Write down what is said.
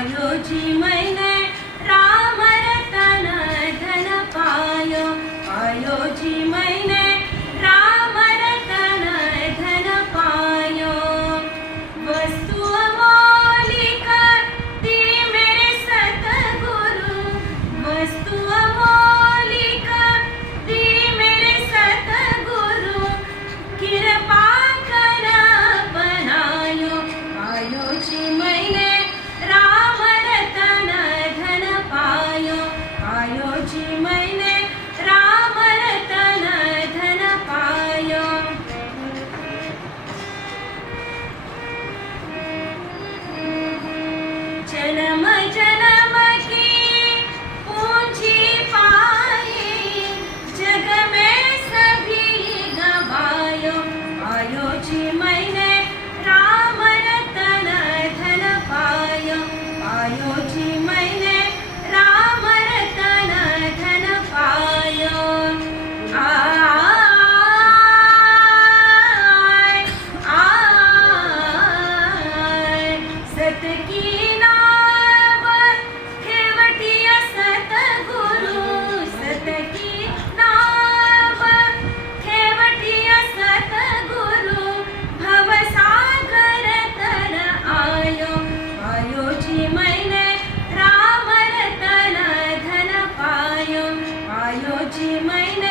भयोजी मैंने राम रतन धन पायो आयो जी मैंने राम रतन धन पायो वस्तु दी मेरे सतगुरु। वस्तु दी मेरे सतगुरु। कृपा कर बनायो। आयो जी mãe, né?